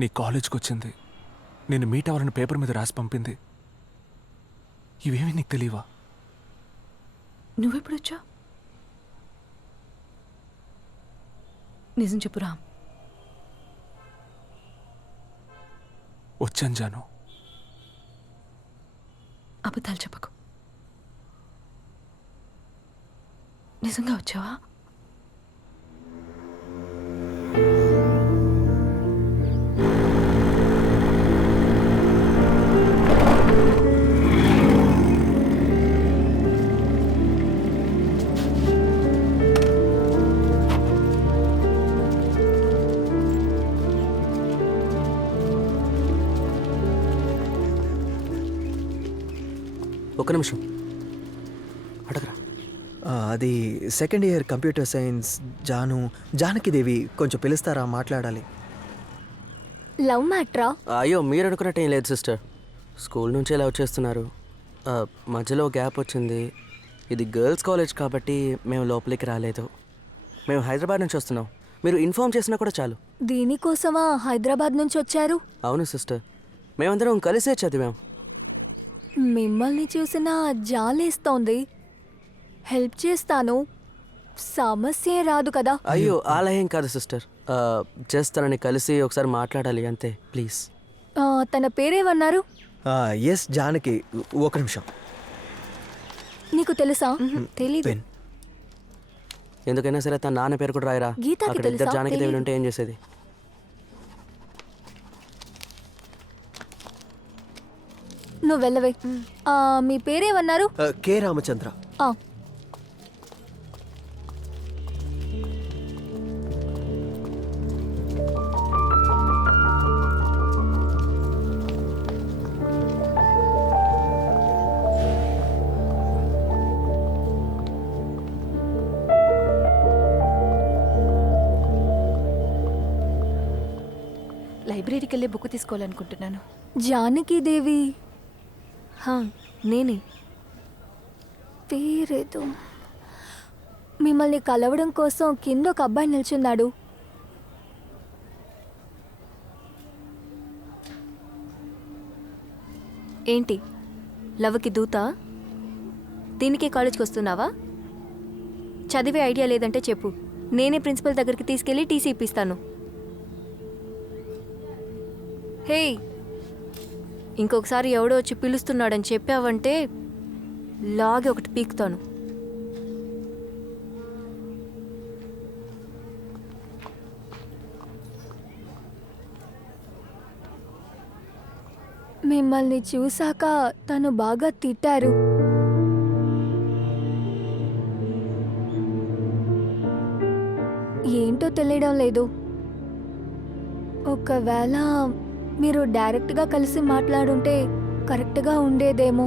నీ కాలేజ్కి వచ్చింది, నేను మీట్ అవ్వాలని పేపర్ మీద రాసి పంపింది. ఇవేమీ నీకు తెలియవా? నువ్వెప్పుడొచ్చా? నిజం చెప్పు రామ్. వచ్చాను జాను. అబద్ధాలు చెప్పకు. నిజంగా వచ్చావా? ఒక్క నిమిషం అడగరా. అది second year computer science Janaki Devi, కొంచెం పిలుస్తారా, మాట్లాడాలి. లవ్ మ్యాట్రా? అయ్యో, మీరు అనుకున్నట్టు ఏం లేదు సిస్టర్. స్కూల్ నుంచే లవ్ చేస్తున్నారు. మధ్యలో గ్యాప్ వచ్చింది. ఇది గర్ల్స్ కాలేజ్ కాబట్టి మేము లోపలికి రాలేదు. మేము హైదరాబాద్ నుంచి వస్తున్నాం. మీరు ఇన్ఫార్మ్ చేసినా కూడా చాలు. దీనికోసమా హైదరాబాద్ నుంచి వచ్చారు? అవును సిస్టర్, మేమందరం కలిసే చదివాం. మిమ్మల్ని చూసిన జాలేస్తోంది. హెల్ప్ చేస్తాను, సమస్య రాదు కదా. అయ్యో, అలా ఏం కాదు సిస్టర్. జస్ట్ తనని కలిసి ఒకసారి మాట్లాడాలి అంతే, ప్లీజ్. తన పేరేమన్నారు? ఎస్ జానకి. ఒక నిమిషం. నీకు తెలుసా? తెలీదు. పెన్. ఎందుకైనా సరే తన నాన్న పేరు కూడా రాయరా. గీతాకి అక్కడ తెలుసా? ఇద్దరు జానకి దేవులు తెలీదు. ఉంటే ఏం చేసేది? నువ్వు వెళ్ళవే. మీ పేరేమన్నారు? కె రామచంద్ర. ఆ, లైబ్రరీకి వెళ్ళి బుక్ తీసుకోవాలనుకుంటున్నాను. జానకీదేవి నేనే. పేరేదో. మిమ్మల్ని కలవడం కోసం కింద ఒక అబ్బాయి నిల్చున్నాడు. ఏంటి లవ్కి దూత? దీనికే కాలేజ్కి వస్తున్నావా? చదివే ఐడియా లేదంటే చెప్పు, నేనే ప్రిన్సిపల్ దగ్గరికి తీసుకెళ్ళి టీసీ ఇప్పిస్తాను. హే, ఇంకొకసారి ఎవడో వచ్చి పిలుస్తున్నాడని చెప్పావంటే లాగే ఒకటి పీకుతాను. మిమ్మల్ని చూశాక తను బాగా తిట్టారు. ఏంటో తెలియడం లేదు. ఒకవేళ మీరు డైరెక్ట్గా కలిసి మాట్లాడుంటే కరెక్ట్గా ఉండేదేమో.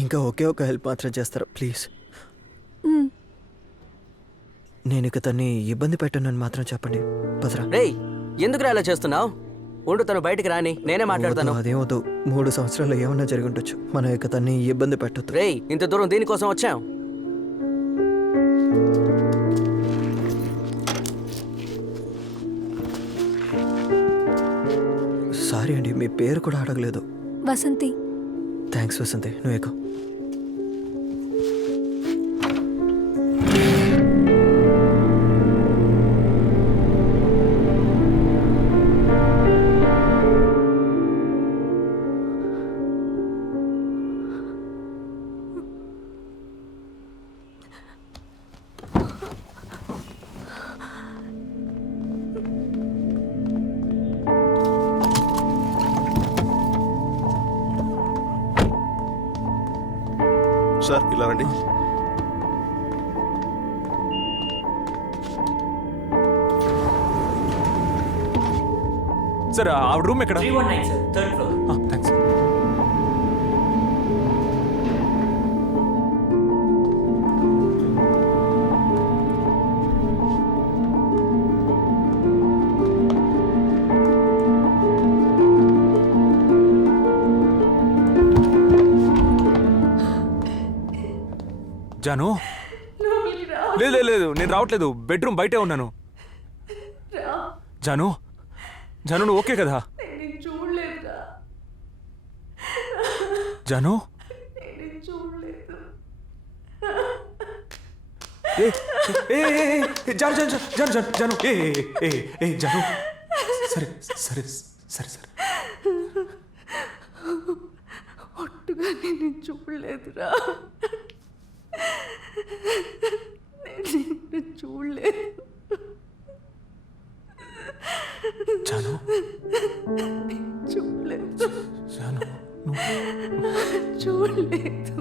ఇంకా ఒకే ఒక హెల్ప్ మాత్రం చేస్తారా ప్లీజ్? మ్, నేను ఇక తన్ని ఇబ్బంది పెట్టనని మాత్రం చెప్పండి. పదరా. రేయ్, ఎందుకు అలా చేస్తున్నావు? ఉండు, తను బయటికి రాని, నేనే మాట్లాడతాను. అదేమవుతూ 3 సంవత్సరాల్లో ఏమన్నా జరిగి ఉండొచ్చు. మనం ఇక తన్ని ఇబ్బంది పెట్టొద్దు. రేయ్, ఇంత దూరం దీనికోసం వచ్చాం. సారీ అండి, మీ పేరు కూడా అడగలేదు. వసంతి. థ్యాంక్స్ వసంతి, నువ్వు ఎక్కువ. సార్ ఇలా రండి. సార్ ఆవిడ రూమ్ ఎక్కడ? 319 సార్, థర్డ్ ఫ్లోర్. థ్యాంక్స్. జాను లేదు లేదు లేదు నేను రావట్లేదు బెడ్రూమ్ బయటే ఉన్నాను జాను జాను నువ్వు ఓకే కదా జాను ఏ ఏ, ఏ, ఏ, జాను జాను జాను జాను జాను ఏ ఏ, ఏ, ఏ, జాను సరే సరే సరే సరే ఒట్టుగా నేను చూడలేదురా, నేను చూడలేదు. జాను చూడలేదు జాను నువ్వు చూడలేదు